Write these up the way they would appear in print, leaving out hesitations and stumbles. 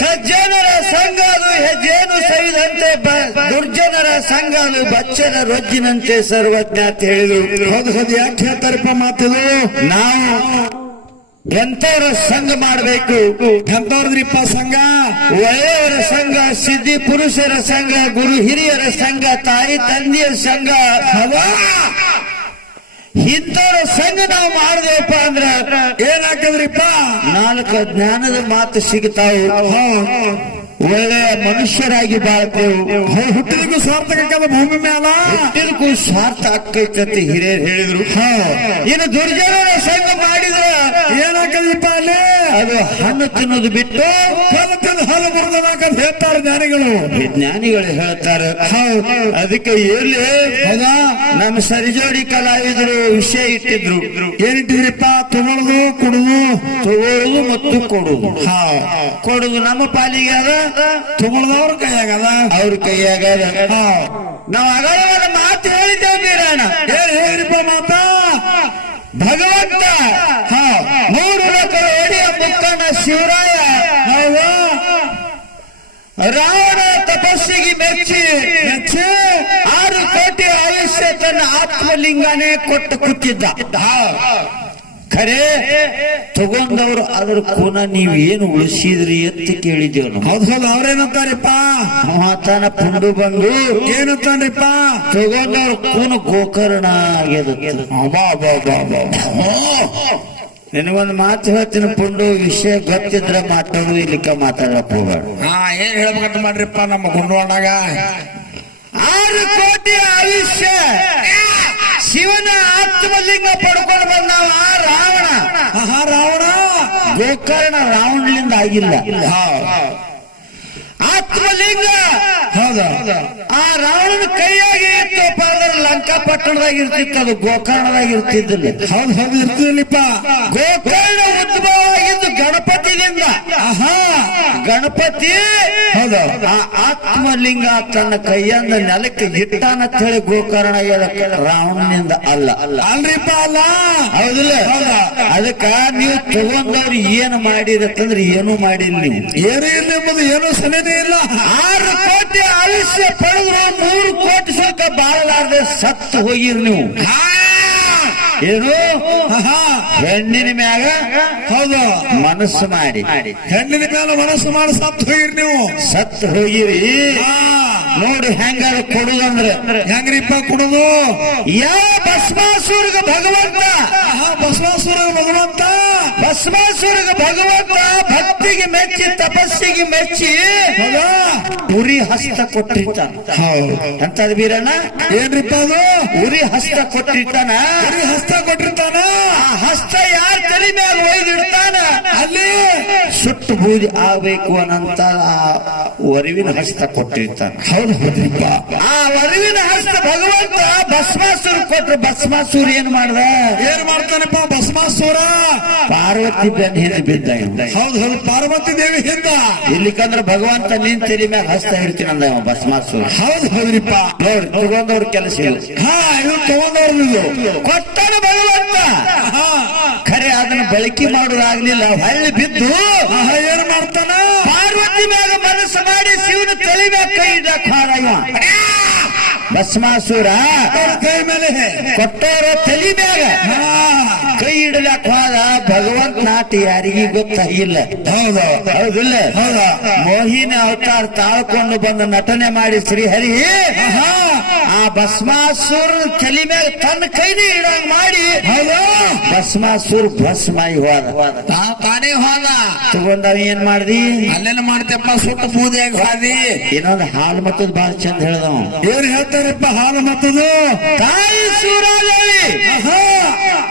ಸಜ್ಜನರ ಸಂಘ ಅದು ಹೆಜ್ಜೇನು ಸವಿದಂತೆ ದುರ್ಜನರ ಸಂಘ ಅದು ಬಚ್ಚನ ರೊಜ್ಜಿನಂತೆ ಸರ್ವಜ್ಞ ಅಂತ ಹೇಳಿದ್ರು. ಹೌದು ಹೌದು, ಯಾಕೆ ಹೇಳ್ತಾರಪ್ಪ ಮಾತಿದು? ನಾವು ಎಂತವರ ಸಂಘ ಮಾಡಬೇಕು? ಎಂತವ್ರದ್ರಿಪ್ಪ ಸಂಘ? ಒಳ್ಳೆಯವರ ಸಂಘ, ಸಿದ್ಧಿ ಪುರುಷರ ಸಂಘ, ಗುರು ಹಿರಿಯರ ಸಂಘ, ತಾಯಿ ತಂದೆಯ ಸಂಘ, ಇಂಥವ್ರ ಸಂಘ ನಾವು ಮಾಡಿದೆವಪ್ಪ ಅಂದ್ರ ಏನಾಕದ್ರಿಪ್ಪ? 4 ಜ್ಞಾನದ ಮಾತು ಸಿಗ್ತಾವು. ಒಳ್ಳೆಯ ಮನುಷ್ಯರಾಗಿ ಬಾಳ್ತೇವೆ. ಹುಟ್ಟಿದಕ್ಕೂ ಸಾರ್ಥಕ ಭೂಮಿ ಮ್ಯಾಲ ಹುಟ್ಟಿದಕ್ಕೂ ಸ್ವಾರ್ಥ ಆಕೈತಂತ ಹಿರಿಯರು ಹೇಳಿದ್ರು. ಇನ್ನು ದುರ್ಜನರ ಸಂಘ ಮಾಡಿದ್ರ ಏನಾಕದ್ರಿಪ್ಪ? ಅಲ್ಲಿ ಅದು ಹಣ್ಣು ತಿನ್ನೋದು ಬಿಟ್ಟು ಹಾಲು ಬರೋದನ್ನಾಕಂತ ಹೇಳ್ತಾರೆ ಜ್ಞಾನಿಗಳು. ಜ್ಞಾನಿಗಳು ಹೇಳ್ತಾರೆ. ಅದಕ್ಕೆ ಎಲ್ಲಿ ಹೌದಾ ನಮ್ಮ ಸರಿಜೋಡಿ ಕಲಾವಿದರು ವಿಷಯ ಇಟ್ಟಿದ್ರು. ಏನಿಟ್ಟಿದ್ರಿಪ್ಪ? ತಗೊಳ್ಳೋದು, ಕೊಡುದು. ತಗೊಳ್ಳುದು ಮತ್ತು ಕೊಡುದು. ಕೊಡುದು ನಮ್ಮ ಪಾಲಿಗೆ ಅದ, ತಗೊಳ್ಳದವ್ರ ಕೈಯಾಗದ, ಅವ್ರ ಕೈಯಾಗದ. ನಾವು ಅಗಲವಾದ ಮಾತು ಹೇಳಿದ್ದೇವೆ ಬೀರಣ್ಣ. ಏನ್ ಹೇಳಿರಿಪ್ಪ ಮಾತ? ಭಗವಂತ 3 ಲೋಕದ ಒಡೆಯ ಮುಖಂಡ ಶಿವರಾಯ ರಾವಣ ತಪಸ್ಸಿಗೆ ಮೆಚ್ಚಿ 6 ಕೋಟಿ ಆಯುಷ್ಯ ತನ್ನ ಆತ್ಮಲಿಂಗನೇ ಕೊಟ್ಟು ಕೂತಿದ್ದ. ಖರೆ ತಗೊಂಡವ್ರು ಅದ್ರ ಕೂನ ನೀವ್ ಏನು ಉಳಿಸಿದ್ರಿ ಅಂತ ಕೇಳಿದೇವ್ ನಾವು. ಹೌದು ಹೌದು, ಅವ್ರೇನಂತಾರಿಪ್ಪ? ಮಾತಾನ ಪುಂಡು ಬಂದು ಏನಂತಾನ್ರಿಪ್ಪ? ತಗೊಂಡವ್ರ ಕೂನ ಗೋಕರ್ಣ ಆಗ್ಯದ. ನಿನಗೊಂದು ಮಾತು ಹೇಳ್ತೀನಿ ಪುಂಡು, ವಿಷಯ ಗೊತ್ತಿದ್ರೆ ಮಾತಾಡೋದು, ಇಲ್ಲಿಕ ಮಾತಾಡಕ್ ಹೋಗ್ಬೇಡ. ಏನ್ ಹೇಳ್ಬೇಕಂತ ಮಾಡ್ರಿಪ್ಪ ನಮ್ಮ ಗುಂಡೋಣಾಗ? 6 ಕೋಟಿ ಆಯುಷ್ಯ ಶಿವನ ಆತ್ಮಲಿಂಗ ಪಡ್ಕೊಂಡು ಬಂದವ ರಾವಣ. ರಾವಣ ಗೋಕರ್ಣ ರಾವಣಲಿಂದ ಆಗಿಲ್ಲ. ಆತ್ಮಲಿಂಗ ಹೌದಾ? ಆ ರಾವಣನ ಕೈಯಾಗಿ ಇತ್ತಪ್ಪ ಅಂದ್ರೆ ಲಂಕಾಪಟ್ಟಣದಾಗ ಇರ್ತಿತ್ತು, ಅದು ಗೋಕರ್ಣದಾಗ ಇರ್ತಿದ್ದಿಲ್ಲ. ಹೌದು ಹೌದು, ಇರ್ತಿರ್ಲಿಪ್ಪ. ಗೋಕರ್ಣ ಉದ್ಭವ ಆಗಿದ್ದು ಗಣಪತಿಯಿಂದ. ಗಣಪತಿ ಹೌದು ಆ ಆತ್ಮಲಿಂಗ ತನ್ನ ಕೈಯಿಂದ ನೆಲಕ್ಕೆ ಇಟ್ಟಾನಂತ ಹೇಳಿ ಗೋಕರ್ಣ ರಾವಣನಿಂದ ಅಲ್ಲ. ಅಲ್ರಿಪ್ಪ ಅಲ್ಲ? ಹೌದಿಲ್ಲ? ಅದಕ್ಕ ನೀವು ತಗೊಂಡವ್ರು ಏನು ಮಾಡಿರತ್ತಂದ್ರೆ ಏನು ಮಾಡಿಲ್ಲ. ನೀವು ಏನೂ ಇಲ್ಲ ಎಂಬುದು ಏನೂ ಸನೇನೇ ಇಲ್ಲ. 6 ಕೋಟಿ ಆಯುಷ್ಯ ಪಡೆದ್ರು 3 ಕೋಟಿ ಸುಖ ಬಾಳಲಾರ್ದೆ ಸತ್ತು ಹೋಗಿರಿ ನೀವು. ಏನು ಹೆಣ್ಣಿನ ಮ್ಯಾಗ ಹೌದು ಮನಸ್ಸು ಮಾಡಿ, ಹೆಣ್ಣಿನ ಮ್ಯಾಲ ಮನಸ್ಸು ಮಾಡಿ ಸತ್ತು ಹೋಗಿರಿ ನೀವು. ಸತ್ತು ಹೋಗಿರಿ. ನೋಡಿ ಹೆಂಗಾರ ಕೊಡುದಂದ್ರೆ ಹೆಂಗ್ರಿಪ್ಪ ಕೊಡುದು? ಯಾವ ಭಸ್ಮಾಸುರಗ ಭಗವಂತ, ಭಸ್ಮಾಸುರಗ ಭಗವಂತ ಭಕ್ತಿಗೆ ಮೆಚ್ಚಿ ತಪಸ್ಸಿಗೆ ಮೆಚ್ಚಿ ಉರಿ ಹಸ್ತ ಕೊಟ್ಟಿರ್ತಾನ. ಅಂತದ್ ಬೀರಣ್ಣ ಏನ್ರಿಪ್ಪ ಅದು? ಉರಿ ಹಸ್ತ ಕೊಟ್ಟಿರ್ತಾನ. ಹಸ್ತ ಕೊಟ್ಟಿರ್ತಾನ. ಆ ಹಸ್ತ ಯಾರ ತಲೆ ಮ್ಯಾಗ ಒಯ್ದಿಡ್ತಾನ ಅಲ್ಲಿ ಸುಟ್ಟು ಬೂದಿ ಆಗ್ಬೇಕು ಅನ್ನಂತ ಆ ವರಿವಿನ ಹಸ್ತ ಕೊಟ್ಟಿರ್ತಾನ. ಹೌದು ಹೌದ್ರಿಪ್ಪ. ಆ ವರಿವಿನ ಹಸ್ತ ಭಗವಂತ ಭಸ್ಮಾಸುರ ಕೊಟ್ರು. ಭಸ್ಮಾಸುರ ಏನ್ ಮಾಡ್ದ? ಏನ್ ಮಾಡ್ತಾನಪ್ಪ ಭಸ್ಮಾಸುರ? ಪಾರ್ವತಿ ಬೆನ್ನ ಹಿಂದೆ ಬಿದ್ದ. ಹೌದು ಹೌದು, ಪಾರ್ವತಿ ದೇವಿ ಹಿಂದ. ಇಲ್ಲಿಕಂದ್ರೆ ಭಗವಂತ ನಿನ್ ತಲೆ ಮ್ಯಾಗ ಹಸ್ತ ಇಡ್ತೀನಿ ಅಂದ ಭಸ್ಮಾಸುರ. ಹೌದು ಹೌದ್ರಿಪ್ಪ. ನೋಡಿ ತಗೊಂಡವ್ರ ಕೆಲಸ ಇಲ್ಲ. ಇದು ತಗೊಂಡವ್ರದ್ದು ಕೊಟ್ಟನ ಭಗವಂತ. ಖರೆ ಅದನ್ನ ಬಳಕೆ ಮಾಡೋದಾಗ್ಲಿಲ್ಲ, ಹೊಳ್ಳಿ ಬಿದ್ದು ಏನ್ ಮಾಡ್ತಾನ? ಪಾರ್ವತಿ ಮ್ಯಾಗ ಮನಸ್ಸು ಮಾಡಿ ಶಿವನ ತಲೆ ಮ್ಯಾಗ ಕೈ ಇಡಕ್ ಹಾರ ಭಸ್ಮಾಸುರ. ಕೈ ಮೇಲೆ ಕೊಟ್ಟವರ ತಲೆ ಮ್ಯಾಗ ಕೈ ಇಡಲಕ್ ಹೋದ. ಭಗವಂತ ನಾಟ ಯಾರಿಗೂ ಗೊತ್ತಾಗಿಲ್ಲ. ಹೌದು ಹೌದಿಲ್ಲ? ಮೋಹಿನಿ ಅವತಾರ ತಾಳ್ಕೊಂಡು ಬಂದು ನಟನೆ ಮಾಡಿ ಶ್ರೀಹರಿ ಆ ಭಸ್ಮಾಸುರ ತಲೆ ಮ್ಯಾಗ ತನ್ನ ಕೈನೇ ಇಡಂಗ್ ಮಾಡಿ ಭಸ್ಮಾಸುರ ಭಸ್ಮಾಯಿ ಹೋದ. ತಾನೇ ಹೋದ. ತಗೊಂಡವ ಏನ್ ಮಾಡ್ದಿ? ಅಲ್ಲೇನ ಮಾಡ್ತೇಪ್ಪ, ಸುಟ್ಟು ಬೂದಿಯಾಗಿ ಹೋದಿ. ಇನ್ನೊಂದು ಹಾಲು ಮತ್ತದ್ ಬಹಳ ಚಂದ ಹೇಳ್ದವ. ಏನ್ ಹೇಳ್ತಾರಪ್ಪ ಹಾಲು ಮತ್ತದು? ತಾಯಿ ಸೂರಾದೇವಿ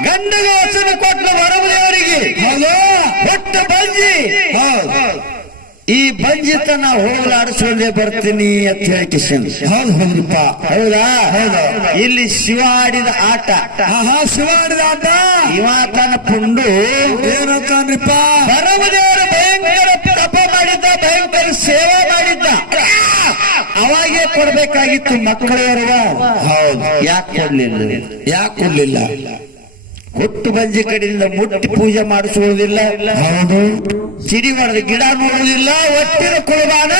ಗಂಡಗ ವಚನ ಕೊಟ್ಟ ವರಮದೇವರಿಗೆ ಹೊಟ್ಟ ಬಂಜಿ. ಈ ಬಂಜಿತನ ಹೋಗಲಾಡಿಸ್ಕೊಂಡೇ ಬರ್ತೀನಿ ಅಂತ ಹೇಳಿ. ಹೌದು ಹೌದ್ರಿಪ್ಪ. ಹೌದಾ? ಇಲ್ಲಿ ಶಿವ ಆಡಿದ ಆಟ. ಶಿವ ಆಡಿದ ಆಟ. ಇವಾತನ ಪುಂಡು ಏನಂತಾನ್ರಿಪ್ಪ? ವರಮದೇವರ ಭಯಂಕರ ತಪ ಮಾಡಿದ್ದ, ಭಯಂಕರ ಸೇವೆ ಮಾಡಿದ್ದ. ಅವಾಗೇ ಕೊಡ್ಬೇಕಾಗಿತ್ತು ಮಕ್ಕಳವರೆಗ. ಹೌದು. ಯಾಕೆ ಕೊಡ್ಲಿಲ್ಲ? ಯಾಕೆ ಕೊಡ್ಲಿಲ್ಲ? ಹುಟ್ಟು ಬಂಜಿ ಕಡೆಯಿಂದ ಮುಟ್ಟಿ ಪೂಜೆ ಮಾಡಿಸುವುದಿಲ್ಲ. ಹೌದು. ಸಿಡಿ ಮಾಡಿದ ಗಿಡ ನೋಡುವುದಿಲ್ಲ, ಒಟ್ಟಿನ ಕುಳಬಾನ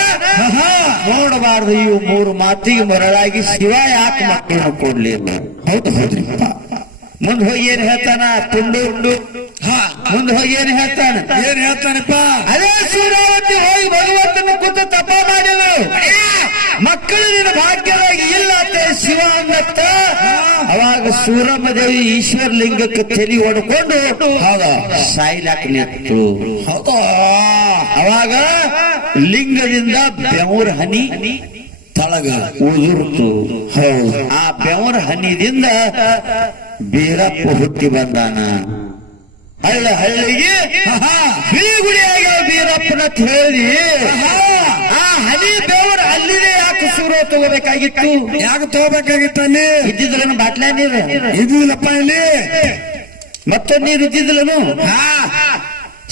ನೋಡಬಾರದು. ಇವು ಮೂರು ಮಾತಿಗೆ ಮರಳಾಗಿ ಶಿವ ಯಾಕೆ ಮಕ್ಕಳನ್ನ ಕೊಡ್ಲಿ? ಹೌದು ಹೌದ್ರಿಪ್ಪ. ಮುಂದ್ ಹೋಗಿ ಏನ್ ಹೇಳ್ತಾನ ತುಂಡು ಮುಂದ್ ಹೋಗಿ ಏನ್ ಹೇಳ್ತಾನ? ಏನ್ ಹೇಳ್ತಾನಪ್ಪ? ಅದೇ ಸೂರ್ಯಾವತಿ ಹೋಗಿ ಭಗವಂತನ ಕೂತು ತಪ ಮಾಡಿದ್ರು. ಮಕ್ಕಳು ನಿನ್ನ ಭಾಗ್ಯವಾಗಿ ಇಲ್ಲ ಅಂತ ಶಿವ ಅನ್ನತ್ತ. ಅವಾಗ ಸೂರಮ್ಮ ದೇವಿ ಈಶ್ವರ ಲಿಂಗಕ್ಕೆ ತಲೆ ಹೊಡ್ಕೊಂಡು ಸಾಯ್ಲಾಕ ನಿಂತು. ಅವಾಗ ಲಿಂಗದಿಂದ ಬೆವರ ಹನಿ ತಳಗ ಉದುರ್ತು. ಆ ಬೆವರ ಹನಿದಿಂದ ಬೀರಪ್ಪ ಹುಟ್ಟಿ ಬಂದಾನ. ಹಳ್ಳಿಗೆ ಬೀಗುಡಿ ಆಗ್ಯಾವ ಬೀರಪ್ಪನ ಹೇಳಿ. ಆ ಹನಿ ಬೆವರ ಅಲ್ಲಿದೆ ಯಾಕೆ ಸೂರ ತಗೋಬೇಕಾಗಿತ್ತು? ಯಾಕೆ ತಗೋಬೇಕಾಗಿತ್ತು? ಅಲ್ಲಿ ಇದ್ದಿದ್ರನು ಬಾಟ್ಲ ನೀರು ಇದಿಲ್ಲಪ್ಪ. ಇಲ್ಲಿ ಮತ್ತೆ ನೀರು ಇದ್ದಿದ್ರನು.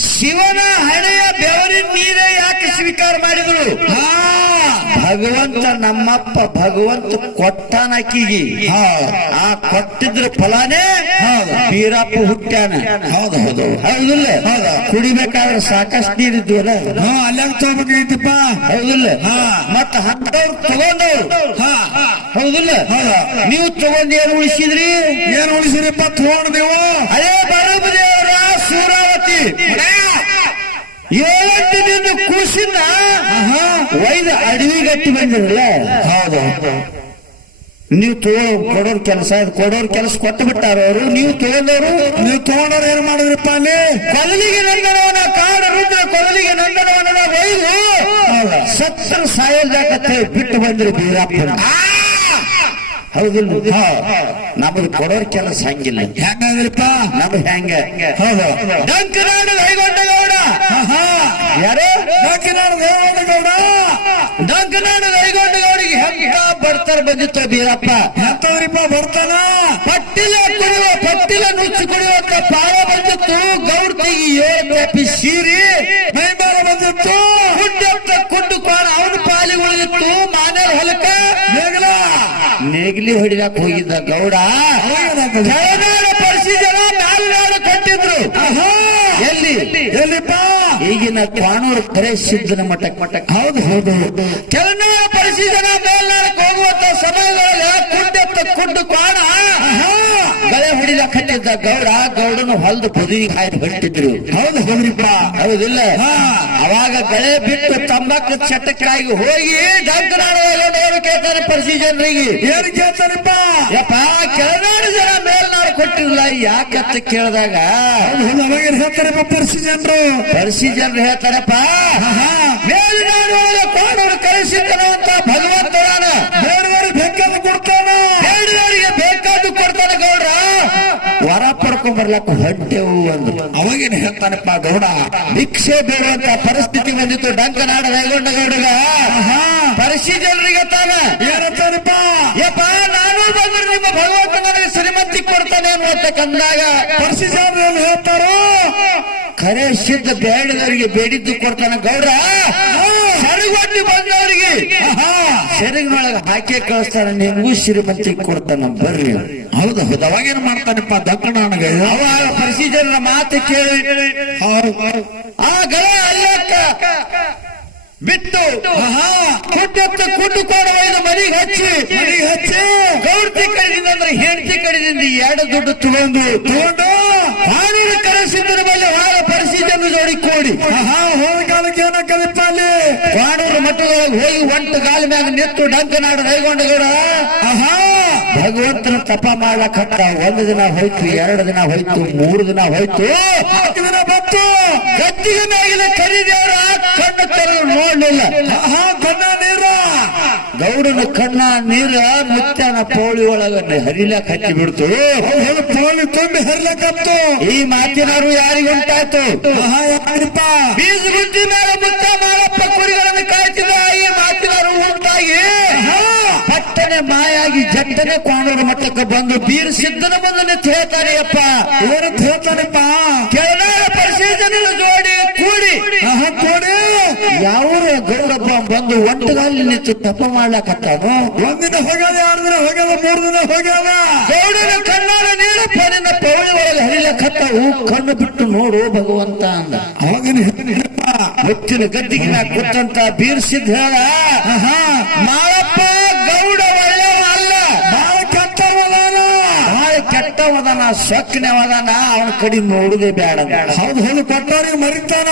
ಶಿವನ ಹಣೆಯ ಬೆವರಿನ ನೀರೇ ಯಾಕೆ ಸ್ವೀಕಾರ ಮಾಡಿದ್ರು? ಭಗವಂತ ನಮ್ಮಪ್ಪ ಭಗವಂತ ಕೊಟ್ಟಾನಕ್ಕಿಗೆ. ಆ ಕೊಟ್ಟಿದ್ರ ಫಲಾನೇ ಬೀರಪ್ಪ ಹುಟ್ಟ್ಯಾನ. ಹೌದು ಹೌದು ಹೌದಿಲ್ಲ? ಕುಡಿಬೇಕಾದ್ರೆ ಸಾಕಷ್ಟು ನೀರಿದ್ವಲ್ಲ, ಅಲ್ಲಾಗ ತಗೋಬೇಕಾಗಿತ್ತಪ್ಪ. ಹೌದಿಲ್ಲ? ಮತ್ತ ಅಂತವ್ರು ತಗೊಂಡವ್ರು. ಹೌದಿಲ್ಲ? ನೀವು ತಗೊಂಡ್ ಏನ್ ಉಳಿಸಿದ್ರಿ? ಏನ್ ಉಳಿಸಿರಪ್ಪ? ತಗೊಂಡ್ ನೀವು ಅದೇ ಬರಬದೇವರ ಸೂರಾವತಿ 7 ದಿನ ಕೂಸಿನ ಒಯ್ದ ಅಡವಿ ಗಟ್ಟಿ ಬಂದಿರಲ್ಲ. ಹೌದು. ನೀವು ಕೊಡೋರ್ ಕೆಲಸ ಕೊಟ್ಟು ಬಿಟ್ಟಾರ ಅವರು. ನೀವು ತಗೊಂಡವರು ತಗೊಂಡವ್ರು ಏನ್ ಮಾಡಿದ್ರಪ್ಪ? ಅಲ್ಲಿ ಕೊದಲಿಗೆ ನಂದನವನ ಕಾಡ ರುದ್ರ ಕೊದಲಿಗೆ ನಂದನವನ ಒಯ್ದು ಸತ್ತರ ಸಾಯಲ್ದಾಕತ್ತೆ ಬಿಟ್ಟು ಬಂದ್ರು ಬೀರಪ್ಪನ. ಹೌದಿಲ್ಲ? ನಮ್ದು ಕೊಡೋರ್ ಕೆಲಸ ಹಂಗಿಲ್ಲ. ಹೆಂಗಂದ್ರಪ್ಪ? ನಮ್ದು ಹೆಂಗ? ಹೌದು. ಡಂಕನಾಡು ದೈಗೊಂಡಗೌಡ. ಯಾರು? ಡಂಕನಾಡು ದೈಗೊಂಡಗೌಡ. ಡಂಕನಾಡು ದೈಗೊಂಡಗೌಡಿಗೆ ಹೆಂಗ ಬರ್ತಾರ ಬಂದಿತ್ತ ಬೀರಪ್ಪ. ಎಂತವ್ರಿಪ್ಪ ಬರ್ತಾನ? ಪಟ್ಟಿಲ ಕುಡಿಯುವ ಪಟ್ಟಿಲ ನುಚ್ಚು ಕುಡಿಯುವಂತ ಪಾವ ಬಂದಿತ್ತು. ಗೌಡ್ತಿಗೆ 7 ಕಾಪಿ ಸೀರಿ ಮೈ ಮೇಲೆ ಬಂದಿತ್ತು. ಕುಡ್ಡಂತ ಕುಡ್ಡು ಕೋಣ ಅವನ ಪಾಲಿ ಉಳಿದಿತ್ತು. ಮಾನೇರ ಹೊಲಕ ನೇಗಿಲಿ ಹೊಡಿಲಾಕ ಹೋಗಿದ್ದ ಗೌಡ. ಕೆಳನಾಡು ಪರಿಶೀಲನ ನಾಲ್ನಾಡು ಕಟ್ಟಿದ್ರು. ಎಲ್ಲಿಪ್ಪ? ಈಗಿನ ಕ್ವಾಣೂರು ಕರೆ ಸಿದ್ದನ ಮಠಕ್ಕೆ. ಹೌದು ಹೌದು. ಕೆಳನಾಡು ಪರಿಶೀಲನ ಮೇಲ್ನಾಡಕ್ಕೆ ಹೋಗುವಂತ ಸಮಯದೊಳಗೆ ಕುಡ್ಡು ಕ್ವಾಣ ಗಳೆ ಹೊಡಿಲಾಕ ಕಟ್ಟಿದ್ದ ಗೌಡ. ಗೌಡನು ಹೊಲದ ಬದುವಿಗೆ ಹಾಕಿ ಹೊಟ್ಟಿದ್ರು. ಹೌದು ಹೌದ್ರಿಪ್ಪ. ಹೌದಿಲ್ಲ? ಅವಾಗ ಗಳೆ ಬಿಟ್ಟು ತಂಬಾಕು ಚಟಕ್ಕಾಗಿ ಹೋಗಿ ಡಂಕನಾಡು ಕೇಳ್ತಾರೆ ಪರಿಶೀಲನರಿಗೆ. ಏನ್ ಕೇಳ್ತಾರಪ್ಪ? ಯಪ್ಪ ಕೆಳನಾಡು ಜನ ಮೇಲ್ನಾಡು ಕೊಟ್ಟಿರಲ್ಲ ಯಾಕಂತ ಕೇಳಿದಾಗ ಅವಾಗೇನ್ ಹೇಳ್ತಾರಪ್ಪ ಪರಿಶೀಲನರು? ಪರಿಶೀಲನರು ಹೇಳ್ತಾರಪ್ಪ, ಮೇಲ್ನಾಡು ಕೋಣೂರು ಕರೆಸಿದ್ದನು ಅಂತ ಭಗವಂತನ ಬೇಡದವ್ರಿಗೆ ಬೇಕಾದ ಕೊಡ್ತಾನ. ಬೇಡದವರಿಗೆ ಬೇಕಾದ್ದು ಕೊಡ್ತಾನೆ ಗೌಡ್ರ. ವರ ಪಡ್ಕೊಂಡ್ ಬರ್ಲಕ್ಕ ಹೊಟ್ಟೆವು ಅಂದ್ರು. ಅವಾಗೇನ್ ಹೇಳ್ತಾನಪ್ಪ ಗೌಡ? ಭಿಕ್ಷೆ ಬೇಡುವಂತ ಪರಿಸ್ಥಿತಿ ಬಂದಿತ್ತು ಡಂಕನಾಡು ದೈಗೊಂಡ ಗೌಡಗ. ಪರಿಶೀಲನರಿಗೆ ತಾನ ಏನಂತಾನಪ್ಪ? ಯಪ್ಪ ನಾನು ಬಂದ್ರೆ ನಿಮ್ಮ ಭಗವಂತ ನನಗೆ ಶ್ರೀಮಂತಿ ಕೊಡ್ತಾನೆ ಅನ್ನುವಂತ ಕಂದಾಗ ಪರಿಶೀಲನೆ ಹೇಳ್ತಾರೋ ಖರೆ ಸಿದ್ಧ ಬೇಡದವರಿಗೆ ಬೇಡಿದ್ದು ಕೊಡ್ತಾನ ಗೌಡ್ರ. ಸರಿಗೊಟ್ಟಿ ಬಂದವರಿಗೆ ಸೆರಗಿನೊಳಗೆ ಹಾಕಿ ಕಳಿಸ್ತಾನ. ನಿಮಗೂ ಶ್ರೀಮಂತಿ ಕೊಡ್ತಾನ ಬರ್ರಿ. ಹೌದು ಹೌದು. ಅವಾಗೇನ್ ಮಾಡ್ತಾನಪ್ಪ ದಕ್ಕಣ್ಣನಿಗೆ? ಅವಾಗ ಪರಿಶೀಲನ ಮಾತು ಕೇಳಿ ಆ ಗಳ ಅಲ್ಲಕ್ಕ ಬಿಟ್ಟು ಕುಡ್ಡು ಕೊಡುವ ಮನೆಗೆ ಹಚ್ಚಿ ಗೌಡ್ತಿ ಕಡೆದಿಂದ ಅಂದ್ರೆ ಹೆಂಡತಿ ಕಡೆದಿಂದ 2 ದುಡ್ಡು ತಗೊಂಡು ಕಾನೂನು ಕರೆಸಿದ್ರ ಮೇಲೆ ವಾರ ಪರಿಶೀಲನೆ ಜೋಡಿ ಕೂಡಿ ಹೋದ ಕಾಲಕ್ಕೆ ಏನಾಗಲಿಪ್ಪ? ಅಲ್ಲಿ ಕಾನೂನು ಮಟ್ಟದೊಳಗೆ ಹೋಗಿ ಒಂಟು ಗಾಲ ಮ್ಯಾಗ ನಿಂತು ಡಂಕನಾಡು ದೈಗೊಂಡಗೌಡ ಭಗವಂತನ ತಪ ಮಾಡ್ಲಕ್ಕ. 1 ದಿನ ಹೋಯ್ತು, 2 ದಿನ ಹೋಯ್ತು, 3 ದಿನ ಹೋಯ್ತು, 4 ದಿನ ಬಂತು. ಗದ್ದಿಗೆ ಮ್ಯಾಗಿನ ಕರಿದೇವರ ಕಣ್ಣು ತೆರೆದು ನೋಡ್ಲಿಲ್ಲ. ಕಣ್ಣ ನೀರ ಗೌಡನ ಕಣ್ಣ ನೀರ ಮುತ್ತನ ಪೋಳಿ ಒಳಗ ಹರಿಲಾಕ ಹಚ್ಚಿ ಬಿಡ್ತು. ಪೋಳಿ ತುಂಬಿ ಹರಿಲಕತ್ತು. ಈ ಮಾತಿನಾರು ಯಾರಿಗುಂಟಾಯ್ತು? ಬೀಜ ಗುಂಡಿ ಮೇಲೆ ಮುತ್ತ ಮಾಳಪ್ಪ ಕುರಿಗಳನ್ನು ಕಾಯ್ತಿದ್ದ. ಈ ಮಾತಿನಾರು ಉಂಟಾಗಿ ಪಟ್ಟನೆ ಮಾಯಾಗಿ ಜಟ್ಟನೆ ಕೋಣೂರು ಮಠಕ್ಕೆ ಬಂದು ಬೀರ್ ಸಿದ್ದನ ಬಂದು ನಿಂತು ಹೇಳ್ತಾನೆ. ಅಪ್ಪ ಏನಂತ ಹೇಳ್ತಾನಪ್ಪ? ಕೆಳನಾಡ ಪರಿಶೀಲನೆ ಜೋಡಿ ಕೂಡಿ ಯಾವ ಗೌಡಪ್ಪ ಬಂದು ಒಂಟಗಾಲಿ ನಿಂತು ತಪ್ಪ ಮಾಡ್ಲಾಕತ್ತಾನು. ಒಂದಿನ ಹೋಗ್ಯಾದ, 2 ದಿನ ಹೋಗ್ಯಾದ, 3 ದಿನ ಹೋಗ್ಯಾದ. ಗೌಡನ ಕಣ್ಣಾಲ ನೀರಪ್ಪ ನಿನ್ನ ಪೌಳಿ ಒಳಗೆ ಹರಿಲಕತ್ತಾವು, ಕಣ್ಣು ಬಿಟ್ಟು ನೋಡು ಭಗವಂತ ಅಂದ. ಅವಾಗಿನ ಮುತ್ತಿನ ಗದ್ದಿಗೆ ನಾ ಕೂತಂತ ಬೀರ್ಸಿದ್ ಹೇಳ, ಮಾಳಪ್ಪ ಗೌಡ ಒಳ್ಳೆವ ಅಲ್ಲ, ಬಾಳ ಕೆಟ್ಟವದಾನ, ಬಾಳ ಕೆಟ್ಟವದಾನ, ಸೊಕ್ಕನೆವದಾನ, ಅವನ ಕಡೆ ನೋಡುದೇ ಬೇಡ. ಹೌದು ಹೌದು, ಕೊಟ್ಟವ್ರಿಗೆ ಮರಿತಾನ.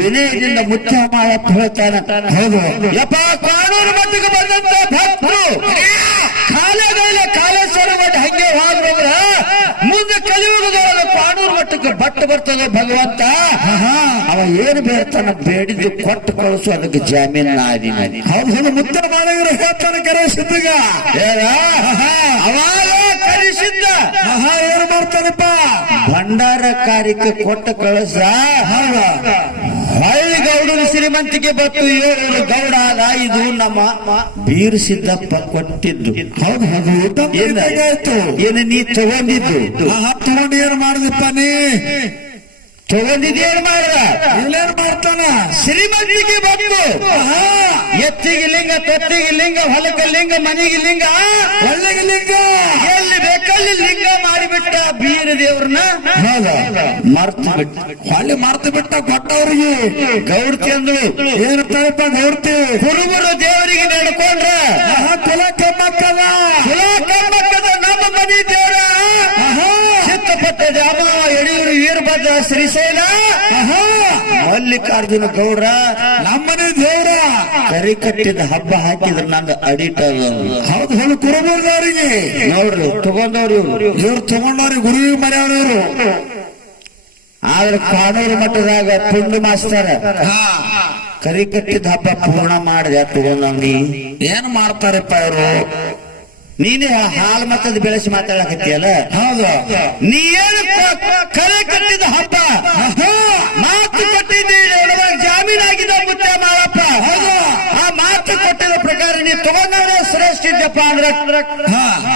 ವಿನಯದಿಂದ ಮುತ್ಯ ಮಾಳಪ್ಪ ಹೇಳ್ತಾನ, ಹೌದು ಯಪ್ಪ ಕಾನೂರು ಮಟ್ಟಿಗೆ ಬಂದಂತ ಭಕ್ತರು ಕಾಲೇಶ್ವರ ಮಠ ಹಂಗೆ ಹೋದ್ರ ಮುಂದೆ ಕಲಿಯುಗದೊಳಗೆ ಕಾನೂರು ಮಟ್ಟಕ್ಕೆ ಬಟ್ಟು ಬರ್ತದೆ ಭಗವಂತ. ಅವ ಏನು ಬೇಡ್ತಾನ ಬೇಡಿದ್ದು ಕೊಟ್ಟು ಕಳಿಸು, ಅದಕ್ಕೆ ಜಾಮೀನ್ ನಾದೀನಿ. ಹೌದು ಹೌದು, ಮುದ್ದೆ ಮಾಡಿದ್ರೆ ಹೇಳ್ತಾನೆ ಕರೆಸಿದ್ದಾಗ ಅವಾಗ ಕರೆಸಿದ್ದ ಏನು ಮಾಡ್ತಾನಪ್ಪ, ಭಂಡಾರ ಕಾರ್ಯಕ್ಕೆ ಕೊಟ್ಟ ಕಳಸ. ಹಳ್ಳಿ ಗೌಡನ ಶ್ರೀಮಂತಿಗೆ ಬತ್ತು 7 ಗೌಡ ಆದ. ಇದು ನಮ್ಮ ಬೀರ್ ಸಿದ್ದಪ್ಪ ಕೊಟ್ಟಿದ್ದು. ಹೌದು ಹೌದು, ಏನು ನೀ ತಗೊಂಡಿದ್ದು? ತಗೊಂಡು ಏನು ಮಾಡಿದಪ್ಪ ನೀ? ತಗೊಂಡಿದ್ದೇನು ಮಾಡ್ದ? ಇಲ್ಲೇನು ಮಾಡ್ತಾನ? ಶ್ರೀಮಂತಿಗೆ ಬಂದು ಎತ್ತಿಗೆ ಲಿಂಗ, ತೊತ್ತಿಗೆ ಲಿಂಗ, ಹೊಲಕ್ಕೆ ಲಿಂಗ, ಮನೆಗೆ ಲಿಂಗ, ಒಳ್ಳೆಗೆ ಲಿಂಗ, ಎಲ್ಲಿ ಬೇಕಲ್ಲಿ ಲಿಂಗ ಮಾಡಿಬಿಟ್ಟ ಬೀರ ದೇವ್ರನ್ನ. ಮರ್ತು ಬಿಟ್ಟ, ಹೊಳ್ಳಿ ಮರ್ತು ಬಿಟ್ಟ ಕೊಟ್ಟವ್ರಿಗೆ. ಗೌಡ್ತಿ ಅಂದ್ರು ಏನಪ್ಪ ಗೌಡ್ತಿ? ಕುರುಬರು ದೇವರಿಗೆ ನಡ್ಕೊಂಡ್ರ ಕುಲ ಕಮ್ಮಕ್ಕದ, ಕುಲ ಕಮ್ಮಕ್ಕದ ನಮ್ಮ ಮನೆ ದೇವರ ಚಿತ್ತಪಟ್ಟ ಜಾಮ, ಯಡಿಯೂರು ವೀರಭದ್ರ, ಶ್ರೀಶೈಲ, ಮಲ್ಲಿಕಾರ್ಜುನ ಗೌಡ್ರ ನಮ್ಮನೆ ದೇವ್ರ ಕರಿ ಕಟ್ಟಿದ ಹಬ್ಬ ಹಾಕಿದ್ರ ನಂದು ಅಡಿಟ್ ಅದ. ಹೌದು ಹೌದು, ಕುರುಬರ್ದವ್ರಿಗೆ ನೋಡ್ರಿ ತಗೊಂಡವ್ರು ಇವ್ರು ತಗೊಂಡವ್ರಿಗೆ ಗುರುವಿಗೆ ಮರ್ಯಾದವ್ರು. ಆದ್ರೆ ಕಾನೂರು ಮಠದಾಗ ತುಂಡು ಮಾಸ್ತರ ಕರಿ ಕಟ್ಟಿದ ಹಬ್ಬ ಪೂರ್ಣ ಮಾಡಿದೆ ತಗೊಂಡವ್ನಿ. ಏನ್ ಮಾಡ್ತಾರಪ್ಪ ಇವರು? ನೀನೇ ಹಾಲು ಮತ್ತದ ಬೆಳೆಸಿ ಮಾತಾಡಕತ್ತಿಯಲ್ಲ. ಹೌದು, ನೀ ಏನು ಕರೆ ಕಟ್ಟಿದ ಹಬ್ಬ ಮಾತು ಕೊಟ್ಟಿದ್ದಿ, ಜಾಮೀನಾಗಿದ್ದ ಮುತ್ಯ ಮಾಳಪ್ಪ. ಆ ಮಾತು ಕೊಟ್ಟಿದ ಪ್ರಕಾರ ನೀ ತಗೊಂಡವನೇ ಶ್ರೇಷ್ಠ ಇದ್ದಪ್ಪ ಅಂದ್ರೆ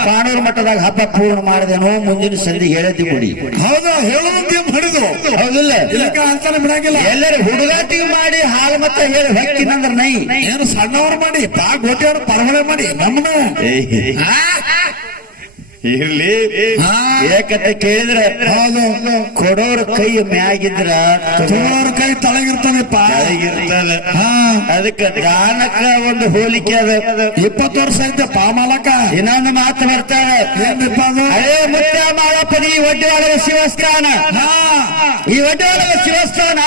ಕಾನೂರು ಮಠದಾಗ ಹಬ್ಬ ಪೂರ್ಣ ಮಾಡಿದೆನೋ ಮುಂದಿನ ಸಂಧಿ ಹೇಳದಿ ಗುಡಿ. ಹೌದು, ಹೇಳೋದು ಮಾಡಿದು. ಹೌದಿಲ್ಲ? ಅಂತಾನೆ ಬಿಡಂಗಿಲ್ಲ. ಎಲ್ಲರೂ ಹುಡುಗಾಟಿಗೆ ಮಾಡಿ ಹಾಲು ಮತ್ತ ಹೇಳಿ ಹೊಕ್ಕಿನಂದ್ರ ನೈ ಏನು ಸಣ್ಣವ್ರು ಮಾಡಿ ಗೋಟಿಯವ್ರು ಪರವಳೆ ಮಾಡಿ ನಮ್ಮನ್ನ ಇರ್ಲಿ. ಏಕತೆ ಕೇಳಿದ್ರೆ ಹೌದು, ಕೊಡೋರ ಕೈ ಮ್ಯಾಗಿದ್ರ ತಗೊಳ್ಳೋರ ಕೈ ತಳಗಿರ್ತಾನೆಪ್ಪ. ಅದಕ್ಕೆ ದಾನಕ್ಕ ಒಂದು ಹೋಲಿಕೆ ಅದ. 20 ವರ್ಷ ಐತೆ ಪಾಮಾಲಕ. ಇನ್ನೊಂದು ಮಾತು ಬರ್ತಾವೆ, ಏನ್ರಿಪ್ಪ ಅದು? ಹಳೇ ಮುತ್ಯ ಮಾಳಪ್ಪನ ಈ ಒಡ್ಡಿವಾಳದ ಶಿವಸ್ಥಾನ, ಈ ಒಡ್ಡಿವಾಳದ ಶಿವಸ್ಥಾನ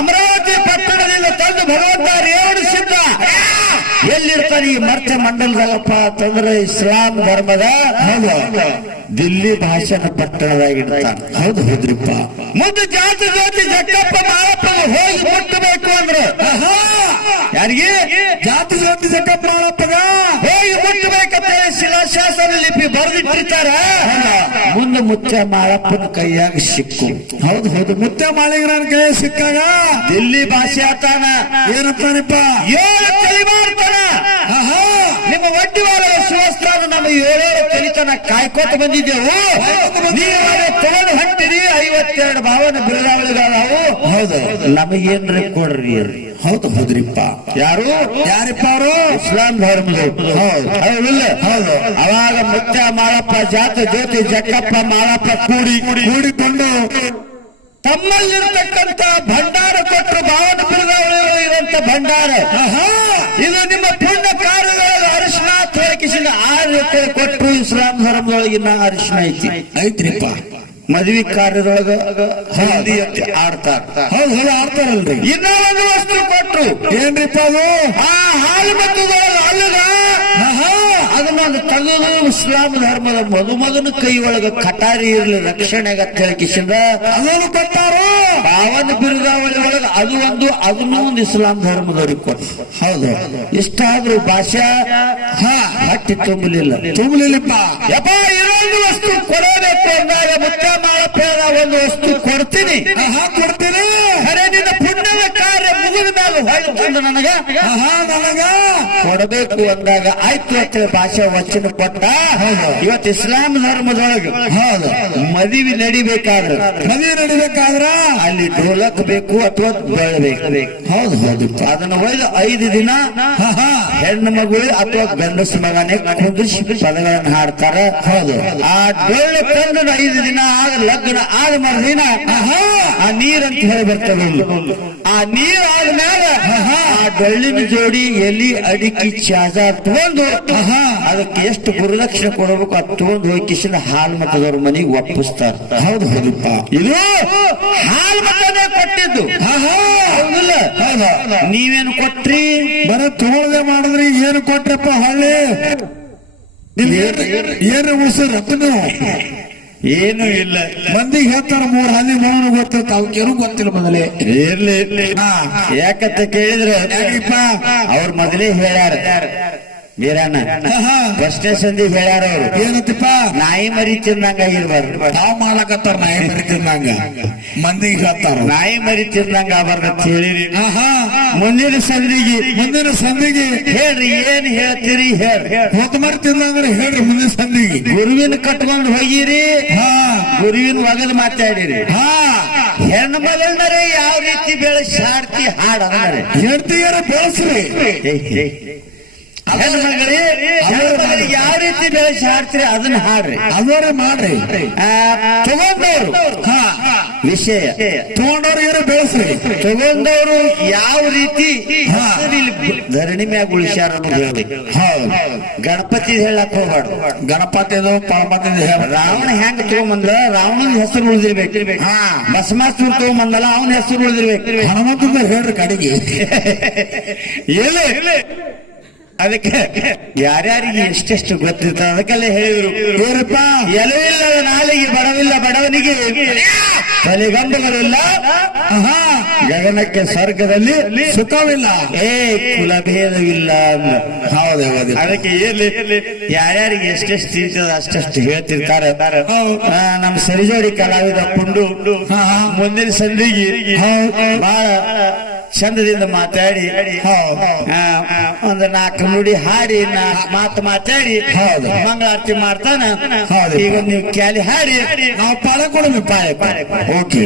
ಅಮರಾವತಿ ಪಟ್ಟಣದಿಂದ ತಂದು ಭಗವಂತ ರೇವಣಿಸಿದ್ದ. ಎಲ್ಲಿರ್ತಾನೆ ಈ ಮರ್ತ್ಯ ಮಂಡಲದಾಗಪ್ಪ ಅಂತಂದ್ರೆ ಇಸ್ಲಾಂ ಧರ್ಮದ ದಿಲ್ಲಿ ಭಾಷಣ ಪಟ್ಟಣದಾಗಿಡ್ತಾನೆ. ಹೌದು ಹೌದ್ರಿಪ್ಪ. ಮುಂದೆ ಜಾತಿ ಜಕ್ಕಪ್ಪ ಮಾಳಪ್ಪ ಹೋಗಿ ಮುಟ್ಟಬೇಕು ಅಂದ್ರೆ ಯಾರಿಗೆ? ಜಾತಿ ಜಕ್ಕಪ್ಪ ಮಾಳಪ್ಪಗ ಹೋಗಿ ಮುಟ್ಟಬೇಕಂತ ಶಿಲಾಶಾಸನ ಲಿಪಿ ಬರೆದಿಟ್ಟಿರ್ತಾರ. ಮುಂದೆ ಮುತ್ಯ ಮಾಳಪ್ಪನ ಕೈಯಾಗ ಸಿಕ್ಕು. ಹೌದು ಹೌದು, ಮುತ್ಯ ಮಾಳಿಗರನ ಕೈ ಸಿಕ್ಕಾಗ ದಿಲ್ಲಿ ಭಾಷೆ ಆತಾನ. ಏನಂತಾನಪ್ಪ? 7 ತಲೆ ಮಾಡ್ತಾನ. ನಿಮ್ಮ ಒಡ್ಡಿವಾಳದ ಶಿವಸ್ಥಾನ ನಮ್ಮ 7 ತಲಿತನ ಕಾಯ್ಕೋತ ಬಂದಿದ್ದೆವು. ನೀವು ತಗೊಂಡು ಹೊಂಟಿರಿ. 52 ಭಾವನ ಬಿರುದಾವಳಿಗಳಾವು. ಹೌದು, ನಮಗೇನ್ರಿ ಕೊಡ್ರಿ. ಹೌದು ಹೌದ್ರಿಪ್ಪ. ಯಾರು? ಯಾರಿಪ್ಪ ಅವರು? ಇಸ್ಲಾಂ ಧರ್ಮದವರು. ಹೌದಿಲ್ಲ? ಹೌದು. ಅವಾಗ ಮುತ್ಯ ಮಾಳಪ್ಪ ಜಾತಿ ಜ್ಯೋತಿ ಜಕ್ಕಪ್ಪ ಮಾಳಪ್ಪ ಕೂಡಿಕೊಂಡು ತಮ್ಮಲ್ಲಿರ್ತಕ್ಕಂಥ ಭಂಡಾರ ಕೊಟ್ಟರು. ಭಾವನ ಬಿರುದಾವಳಿ ಇರುವಂತ ಭಂಡಾರ ಇದು ನಿಮ್ಮ ಪುಣ್ಯ ಕಾರ್ಯಗಳ ಅರಿಶಿನ ತೋರಿಸಿದ 6 ಎಕರೆ ಕೊಟ್ಟರು. ಇಸ್ಲಾಂ ಧರ್ಮದೊಳಗಿನ ಅರಿಶಿನ ಐತ್ರಿಪ್ಪ. ಮದುವೆ ಕಾರ್ಯದೊಳಗ ಹಳದಿ ಆಡ್ತಾರ. ಹೌದು ಹೌದು, ಆಡ್ತಾರಲ್ರಿ. ಇನ್ನೂ ಒಂದು ವಸ್ತು ಕೊಟ್ರು. ಏನ್ರಿಪ್ಪ ಅದು? ಆ ಹಾಲು ಮತ್ತದೊಳಗ ಅಲ್ಲದ ಅದನ್ನೊಂದು ತೆಗೆದು ಇಸ್ಲಾಂ ಧರ್ಮದ ಮದುಮಗನ ಕೈ ಒಳಗ ಕಟಾರಿ ಇರ್ಲಿ ರಕ್ಷಣೆಗೆ ತಿಳಿಸಿದ ಅದನ್ನು ಕೊಟ್ಟಾರು. ಪಾವನ ಬಿರುದಾವಳಿ ಒಳಗ ಅದನ್ನೂ ಒಂದು ಇಸ್ಲಾಂ ಧರ್ಮದವ್ರಿಗೆ ಕೊಟ್ಟು. ಹೌದು, ಇಷ್ಟಾದ್ರೂ ಭಾಷಾ ಹಟ್ಟಿ ತುಂಬಲಿಲ್ಲಪ್ಪ. ಯಪ್ಪ ಇನ್ನೊಂದು ವಸ್ತು ಕೊಡಬೇಕು ಅಂದಾಗ ಮುತ್ಯ ಮಾಳಪ್ಪ ಒಂದು ವಸ್ತು ಕೊಡ್ತೀನಿ. ಕೊಡ್ತೀನಿ. ಅರೆ ನಿನ್ನ ಪುಣ್ಯದ ಕಾರ್ಯ ಮುಗಿದ ಮೇಲೆ ಹೊಯ್ದು ತಂದು ನನಗ ನನಗ ಕೊಡಬೇಕು ಅಂದಾಗ ಆಯ್ತು ಅಂತ ಭಾಷೆ ವಚನ ಕೊಟ್ಟ. ಇವತ್ತು ಇಸ್ಲಾಂ ಧರ್ಮದೊಳಗೆ ಮದುವೆ ನಡಿಬೇಕಾದ್ರ ಅಲ್ಲಿ ಢೋಲಕ್ ಬೇಕು ಅಥವಾ ಬೆಳಬೇಕು. ಹೌದು ಹೌದು. ಅದನ್ನ ಒಯ್ದು 5 ದಿನ ಹೆಣ್ಣು ಮಗಳು ಅಥವಾ ಗಂಡಸ ಮಗನೇ ಕುಂದಿಸಿ ಪದಗಳನ್ನು ಹಾಡ್ತಾರ. ಹೌದು. ಆ ಡೊಳ್ಳು ತಂದು 5 ದಿನ ಆದ ಲಗ್ನ ಆದ ಮರುದಿನ ಆ ನೀರಂತ ಹೇಳಿ ಬರ್ತದೆ. ಆ ನೀರು ಆದ್ಮೇಲೆ ಆ ಡೊಳ್ಳಿನ ಜೋಡಿ ಎಲಿ ಅಡಿಕೆ ಚಾಜ ತಗೊಂಡು ಅದಕ್ಕೆ ಎಷ್ಟು ಗುರುದಕ್ಷಿಣೆ ಕೊಡಬೇಕು ಅದು ತಗೊಂಡು ಹೋಗಿ ಕಿಶನ್ ಹಾಲು ಮತದವ್ರ ಮನೆಗೆ ಒಪ್ಪಿಸ್ತಾರ. ಹೌದು ಹೌದಪ್ಪ. ಇದು ಹಾಲು ಮತನೇ ಕೊಟ್ಟಿದ್ದು. ಹೌದಿಲ್ಲ? ನೀವೇನು ಕೊಟ್ರಿ? ಬರ ತಗೊಳ್ದೆ ಮಾಡಿದ್ರಿ. ಏನು ಕೊಟ್ರಪ್ಪ ಹೊಳ್ಳಿ ಏನು ಉಳಿಸ್ರಿ ರಪ್ಪನು? ಏನು ಇಲ್ಲ. ಮಂದಿಗೆ ಹೇಳ್ತಾರ 3 ಹಲ್ಲಿ ಮೌನ ಗೊತ್ತಿರ್ತ ಅವಕ್ಕೇನು ಗೊತ್ತಿಲ್ಲ ಮೊದಲೇ. ಇರ್ಲಿ ಇರ್ಲಿ. ಯಾಕಂತ ಕೇಳಿದ್ರೆ ಅವ್ರ ಮೊದಲೇ ಹೇಳ್ಯಾರ. ವೀರಣ್ಣ ಪ್ರಶ್ನೆ ಸಂಧಿ ಹೇಳ್ಯಾರ ಅವರು. ಏನತ್ತಪ್ಪ? ನಾಯಿ ಮರಿ ತಿಂದಂಗ ಇರ್ಬಾರ್ದು. ತಾವ್ ಮಾಡ್ಲಕತ್ತಾರ ನಾಯಿ ಮರಿ ತಿಂದಂಗ. ಮಂದಿಗೆ ಹೇಳ್ತಾರ ನಾಯಿ ಮರಿ ತಿಂದಂಗ ಆಗ್ಬಾರ್ದು ಹೇಳಿರಿ. ಮುಂದಿನ ಸಂಧಿಗೆ ಹೇಳ್ರಿ. ಏನ್ ಹೇಳ್ತೀರಿ ಹೇಳ್ರಿ. ಹೊತ್ತು ಮರಿ ತಿಂದಂಗ್ರೆ ಹೇಳ್ರಿ. ಮುಂದಿನ ಸಂಧಿಗೆ ಗುರುವಿನ ಕಟ್ಕೊಂಡು ಹೋಗಿರಿ. ಗುರುವಿನ ಒಗದ್ ಮಾತಾಡಿರಿ. ಹೆಣ್ಣು ಮಗಳನ್ನರೇ ಯಾವ ರೀತಿ ಬೆಳೆಸಿ ಹಾಡ್ತಿ ಹಾಡ ಹೇಳ್ತೀರ ಬೆಳೆಸ್ರಿ. ಹೆಣ್ಣು ಮಗಳಿಗೆ ಯಾವ ರೀತಿ ಬೆಳೆಸಿ ಹಾಡ್ತೀರಿ ಅದನ್ನ ಹಾಡ್ರಿ. ಅದರ ಮಾಡ್ರಿ. ತಗೊಂಡವ್ರು ವಿಷಯ ತಗೊಂಡವ್ರು ಏನೋ ಬೆಳೆಸ್ರಿ. ತಗೊಂಡವ್ರು ಯಾವ ರೀತಿ ಧರಣಿ ಮ್ಯಾಗ ಉಳಿಸ್ಯಾರ ಅನ್ನೋದು ಹೇಳ್ಬೇಕು. ಗಣಪತಿ ಹೇಳಕ್ ಹೋಗ್ಬಾರ್ದು. ಗಣಪತಿದು ಪಣಪತಿದು ರಾವಣ ಹೆಂಗ್ ತಗೊಂಬಂದ್ರ ರಾವಣನ ಹೆಸರು ಉಳಿದಿರ್ಬೇಕು. ಬಸಮಾಸುರ ತಗೊಂಬಂದಲ್ಲ ಅವನ ಹೆಸರು ಉಳಿದಿರ್ಬೇಕು. ಹನುಮಂತ ಹೇಳ್ರಿ ಕಡೆಗೆ. ಇಲ್ಲ ಅದಕ್ಕೆ ಯಾರ್ಯಾರಿಗೆ ಎಷ್ಟೆಷ್ಟು ಗೊತ್ತಿರ್ತ ಅದಕ್ಕೆಲ್ಲ ಹೇಳಿದ್ರು. ಏನಪ್ಪ? ಎಲವಿಲ್ಲದ ನಾಲಿಗೆ ಬಡವಿಲ್ಲ ಬಡವನಿಗೆ ತಲೆಗಂಬಗಳಿಲ್ಲ. ಗಗನಕ್ಕೆ ಸ್ವರ್ಗದಲ್ಲಿ ಸುಖವಿಲ್ಲ. ಕುಲಭೇದವಿಲ್ಲ ಅಂದ. ಹೌದು. ಅದಕ್ಕೆ ಯಾರ್ಯಾರಿಗೆ ಎಷ್ಟೆಷ್ಟು ತಿಳಿತದ ಅಷ್ಟೆಷ್ಟು ಹೇಳ್ತಿರ್ತಾರೆ. ನಮ್ಮ ಸರಿಜೋಡಿ ಕಲಾವಿದ ಪುಂಡು ಮುಂದಿನ ಸಂಧಿಗೆ ಬಹಳ ಚಂದದಿಂದ ಮಾತಾಡಿ ಒಂದು 4 ನುಡಿ ಹಾಡಿ 4 ಮಾತು ಮಾತಾಡಿ ಮಂಗಳಾರತಿ ಮಾಡ್ತಾನ. ಈಗ ನೀವು ಕ್ಯಾಲಿ ಹಾಡಿ ನಾವು ಪಾಳೆ ಕೊಡಬೇಕು. ಪಾಳೆ. ಓಕೆ.